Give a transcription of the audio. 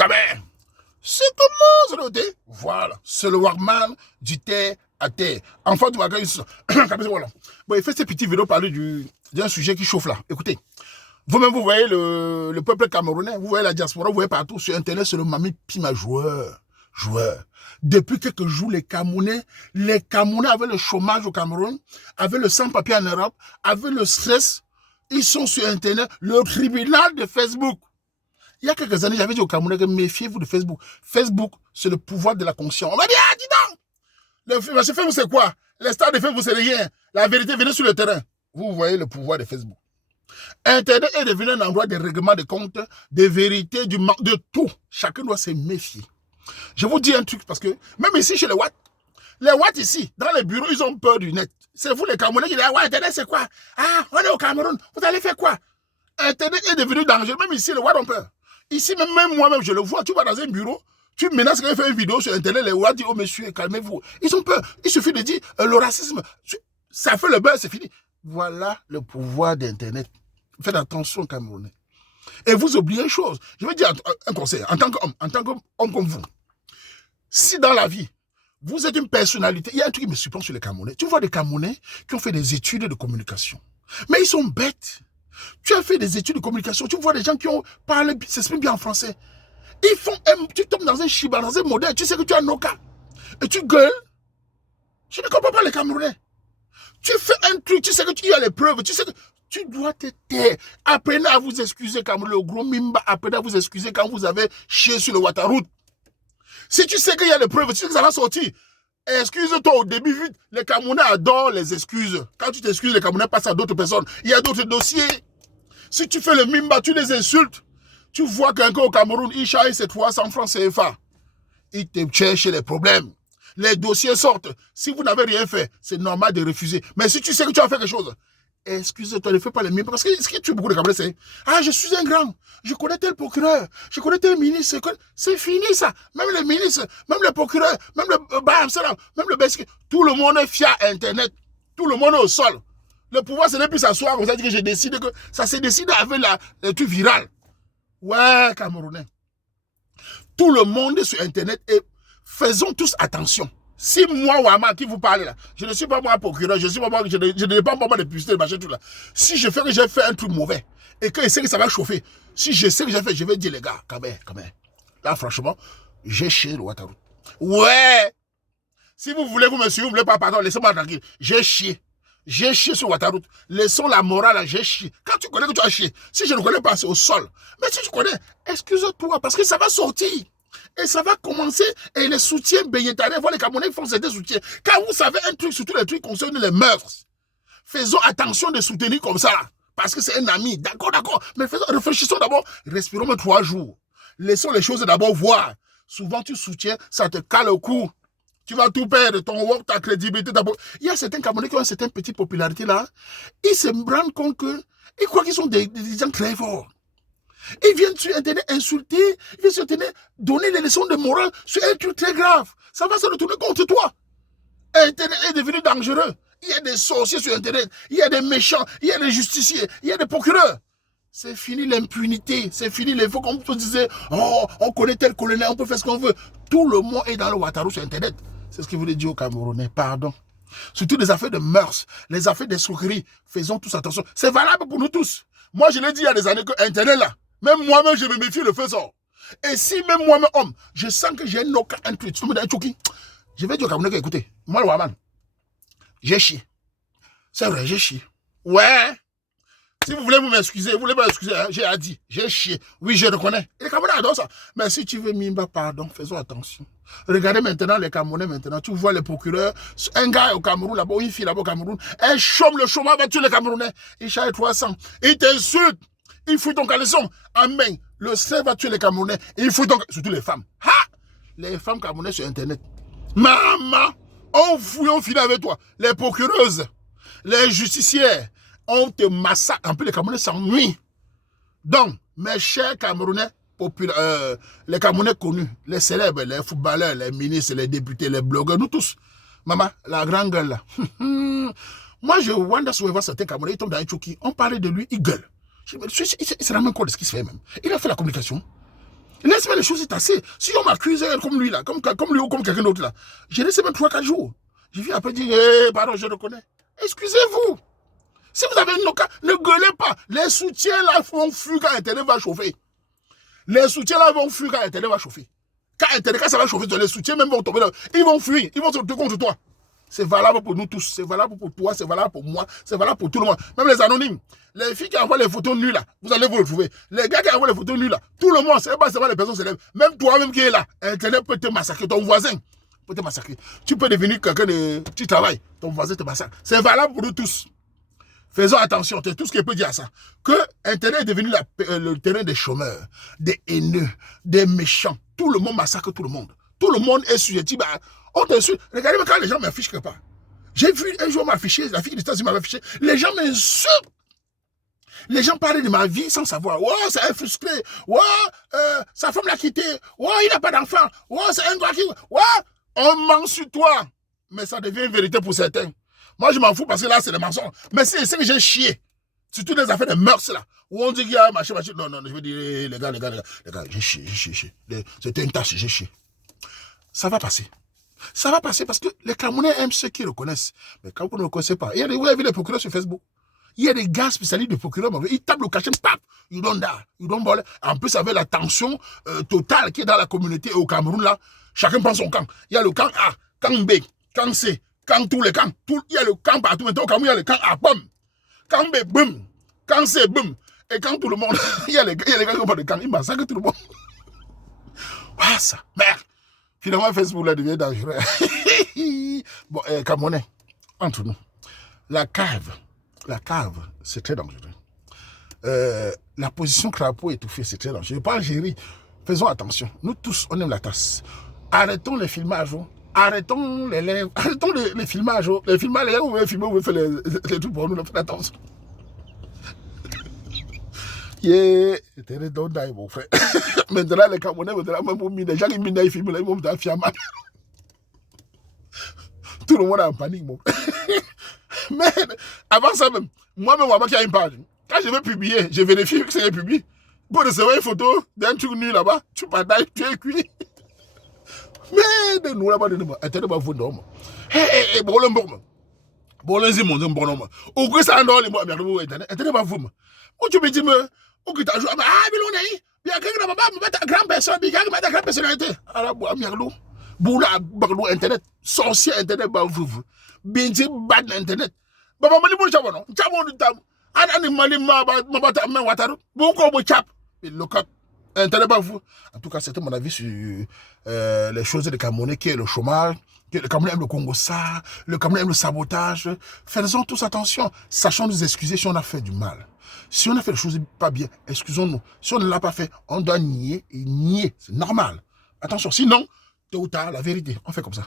Quand même. C'est comment ça le thé? Voilà. C'est le Walkman du thé à terre. Enfin, tu vas gagner ça. Voilà. Bon, il fait ces petites vidéos parler d'un sujet qui chauffe là. Écoutez. Vous-même, vous voyez le peuple camerounais, vous voyez la diaspora, vous voyez partout sur Internet, c'est le Mami Pima joueur. Depuis quelques jours, les Camerounais avaient le chômage au Cameroun, avaient le sans-papier en Europe, avaient le stress. Ils sont sur Internet, le tribunal de Facebook. Il y a quelques années, j'avais dit aux Camerounais que méfiez-vous de Facebook. Facebook, c'est le pouvoir de la conscience. On m'a dit, ah, dis donc, Facebook, c'est quoi? Les stars de Facebook, c'est rien. La vérité, venez sur le terrain. Vous voyez le pouvoir de Facebook. Internet est devenu un endroit de règlement de comptes, de vérité, de tout. Chacun doit se méfier. Je vous dis un truc parce que même ici chez les Watt ici, dans les bureaux, ils ont peur du net. C'est vous les Camerounais qui disent, ah ouais, Internet c'est quoi? Ah, on est au Cameroun, vous allez faire quoi? Internet est devenu dangereux. Même ici, les Watt ont peur. Ici, même moi-même, je le vois. Tu vas dans un bureau, tu menaces quelqu'un fait une vidéo sur Internet, les Watt disent, oh monsieur, calmez-vous. Ils ont peur. Il suffit de dire, le racisme, ça fait le beurre, c'est fini. Voilà le pouvoir d'Internet. Faites attention, Camerounais. Et vous oubliez une chose. Je vais dire un conseil. En tant qu'homme comme vous, si dans la vie, vous êtes une personnalité, il y a un truc qui me surprend sur les Camerounais. Tu vois des Camerounais qui ont fait des études de communication. Mais ils sont bêtes. Tu as fait des études de communication. Tu vois des gens qui ont parlé, s'expriment bien en français. Tu tombes dans un chiba, dans un modèle. Tu sais que tu as un Noka. Et tu gueules. Je ne comprends pas les Camerounais. Tu fais un truc, tu sais que tu as les preuves. Tu sais que tu dois te taire. Apprenez à vous excuser quand le gros Mimba, apprenez à vous excuser quand vous avez chié sur le Waterroute. Si tu sais qu'il y a des preuves, tu sais que ça va sortir. Excuse-toi au début, vite. Les Camerounais adorent les excuses. Quand tu t'excuses, les Camerounais passent à d'autres personnes. Il y a d'autres dossiers. Si tu fais le Mimba, tu les insultes. Tu vois qu'un gars au Cameroun, il charge cette fois 100 francs CFA. Il te cherche les problèmes. Les dossiers sortent. Si vous n'avez rien fait, c'est normal de refuser. Mais si tu sais que tu as fait quelque chose, excuse-toi, ne fais pas les miens. Parce que ce qui tue beaucoup de Camerounais, c'est ah, je suis un grand, je connais tel procureur, je connais tel ministre. C'est fini ça. Même les ministres, même le procureur, même le même le Besque, tout le monde est fier à Internet. Tout le monde est au sol. Le pouvoir, ce n'est plus s'asseoir comme ça, dire que je décide que ça s'est décidé avec le truc viral. Ouais, Camerounais. Tout le monde est sur Internet et faisons tous attention. Si moi, Wama, qui vous parle là, je ne suis pas moi procureur, je ne dépends pas moi de publicité, machin, tout là. Si je fais que j'ai fait un truc mauvais et que je sais que ça va chauffer, si je sais que j'ai fait, je vais dire les gars, quand même. Là, franchement, j'ai chié le Waterroute. Ouais! Si vous voulez, vous me suivez, vous ne voulez pas, pardon, laissez-moi tranquille. J'ai chié. J'ai chié sur Waterroute. Laissons la morale là, j'ai chié. Quand tu connais que tu as chié, si je ne connais pas, c'est au sol. Mais si tu connais, excuse-toi, parce que ça va sortir. Et ça va commencer. Et les soutiens bénétariens, voilà, les Camerounais font des soutiens. Quand vous savez un truc, surtout les trucs concernant les meurtres, faisons attention de soutenir comme ça. Parce que c'est un ami. D'accord. Mais réfléchissons d'abord. Respirons 3 jours. Laissons les choses d'abord voir. Souvent, tu soutiens, ça te cale le cou. Tu vas tout perdre, ton work, ta crédibilité d'abord. Il y a certains Camerounais qui ont une certaine petite popularité là. Ils se rendent compte ils croient qu'ils sont des gens très forts. Ils viennent sur Internet insulter, ils viennent sur Internet donner des leçons de morale sur un truc très grave. Ça va se retourner contre toi. Internet est devenu dangereux. Il y a des sorciers sur Internet, il y a des méchants, il y a des justiciers, il y a des procureurs. C'est fini l'impunité, c'est fini les faux, comme on disait, oh, on connaît tel colonel, on peut faire ce qu'on veut. Tout le monde est dans le Waterroute sur Internet. C'est ce que je voulais dire aux Camerounais, pardon. Surtout les affaires de mœurs, les affaires d'escroquerie, faisons tous attention. C'est valable pour nous tous. Moi, je l'ai dit il y a des années que Internet là, même moi-même, je me méfie le faisant. Et si même moi-même, homme, je sens que j'ai un truc, tu me dis un choki, je vais dire au Camerounais, écoutez, moi le Waman, j'ai chié. C'est vrai, j'ai chié. Ouais. Si vous voulez vous m'excuser, vous voulez m'excuser, hein, j'ai dit, j'ai chié. Oui, je reconnais. Et les Camerounais adorent ça. Mais si tu veux Mimba, pardon, faisons attention. Regardez maintenant les Camerounais maintenant. Tu vois les procureurs. Un gars au Cameroun là-bas, une fille là-bas au Cameroun. Elle chôme, le chômage va tuer les Camerounais. Il charge 300. Il t'insulte. Il fouille ton caleçon. Amen. Le stress va tuer les Camerounais. Il fouille ton... Surtout les femmes. Ha! Les femmes camerounaises sur Internet. Maman, on fouille, on finit avec toi. Les procureuses, les justicières, on te massacre. Un peu les Camerounais s'ennuient. Donc, mes chers Camerounais, les Camerounais connus, les célèbres, les footballeurs, les ministres, les députés, les blogueurs, nous tous. Maman, la grande gueule là. Moi, je wonder sur certains Camerounais, ils tombent dans un choki. On parlait de lui, il gueule. Il se rend même compte de ce qu'il se fait même. Il a fait la communication. Laisse faire les choses, c'est assez. Si on m'accuse comme lui là, comme lui ou comme quelqu'un d'autre là, j'ai laissé même 3-4 jours. J'ai vu après dire, pardon, je reconnais. Excusez-vous. Si vous avez une cas, ne gueulez pas. Les soutiens là vont fuir quand Internet va chauffer. Les soutiens là vont fuir quand Internet va chauffer. Quand ça va chauffer, les soutiens même vont tomber là. Ils vont fuir, ils vont se retourner contre toi. C'est valable pour nous tous, c'est valable pour toi, c'est valable pour moi, c'est valable pour tout le monde. Même les anonymes, les filles qui envoient les photos nues là, vous allez vous retrouver. Les gars qui envoient les photos nues là, tout le monde, c'est pas seulement les personnes célèbres. Même toi-même qui es là, Internet peut te massacrer, ton voisin peut te massacrer. Tu peux devenir quelqu'un de... Tu travailles, ton voisin te massacre. C'est valable pour nous tous. Faisons attention, c'est tout ce qu'il peut dire à ça. Que Internet est devenu le terrain des chômeurs, des haineux, des méchants. Tout le monde massacre tout le monde. Tout le monde est susceptible à... On t'insulte. Regardez quand les gens m'affichent quelque part. J'ai vu un jour m'afficher, la fille de États-Unis m'avait affiché. Les gens m'insultent. Les gens parlaient de ma vie sans savoir. Oh, c'est un frustré. Oh, sa femme l'a quitté. Oh, il n'a pas d'enfant. Oh, c'est un gars qui... Oh, on ment sur toi. Mais ça devient une vérité pour certains. Moi, je m'en fous parce que là, c'est des mensonges. Mais c'est que j'ai chié. Surtout les affaires de mœurs, là. Où on dit qu'il y a machin. Non, je veux dire, les gars, j'ai chié. C'était une tâche, j'ai chié. Ça va passer. Ça va passer parce que les Camerounais aiment ceux qui reconnaissent. Mais quand vous ne le connaissez pas, il y a des, vous avez vu les procureurs sur Facebook. Il y a des gars spécialistes de procureurs, ils tapent le cachet, pap, ils donnent d'art, ils donnent bol. En plus, avec la tension totale qui est dans la communauté au Cameroun, là, chacun prend son camp. Il y a le camp A, camp B, camp C, camp tous les camps. Il y a le camp partout. Maintenant, au Cameroun, il y a le camp A, boum. Camp B, boum. Camp C, boum. Et quand tout le monde, il y a les gars qui ont pas de camp, ils massacrent tout le monde. Ah, ça, merde. Finalement, Facebook là devient dangereux. Bon, Camerounais, entre nous, la cave, c'est très dangereux. La position crapaud étouffée, c'est très dangereux. Pas Algérie. Faisons attention. Nous tous, on aime la tasse. Arrêtons les filmages. Arrêtons les lèvres. Arrêtons les filmages. Les filmages, les gars, vous voulez filmer, vous voulez faire les trucs pour nous. Faites attention. Yeah, c'était donc d'ailleurs, mon frère. Maintenant, les Camerounais, même les gens qui minent, ils filment, ils vont me faire mal. Tout le monde est en panique, mon frère. Mais avant ça même, moi-même, moi qui a une page, quand je vais publier, je vérifie que c'est publié. Pour recevoir une photo d'un truc nu là-bas, tu partages, tu es cuit. Mais de nous là-bas, de nous, attendez, vous dormez. Hé, bon, le bon. Bon, les immondes, bon, non. Au gris, ça en dehors, les mots, attendez, vous. Où tu me dis, où tu t'as joué, ah, mais l'on est, il y a quelqu'un qui ta grande personne, il y a quelqu'un grande personnalité. Alors, bon, Boula, Baglo, Internet, sorcier Internet, vous. Binti, bad Internet. Baba, mani, bon, chabon, du tam. Mali, mabata, men, wataru. Bon, comme chap. Le cap. Internet, vous. En tout cas, c'était mon avis sur les choses de Camerounais, qui est le chômage. Le Cameroun aime le Congo ça, le Cameroun aime le sabotage. Faisons tous attention. Sachons nous excuser si on a fait du mal. Si on a fait les choses pas bien, excusons-nous. Si on ne l'a pas fait, on doit nier et nier. C'est normal. Attention, sinon, tôt ou tard, la vérité, on fait comme ça.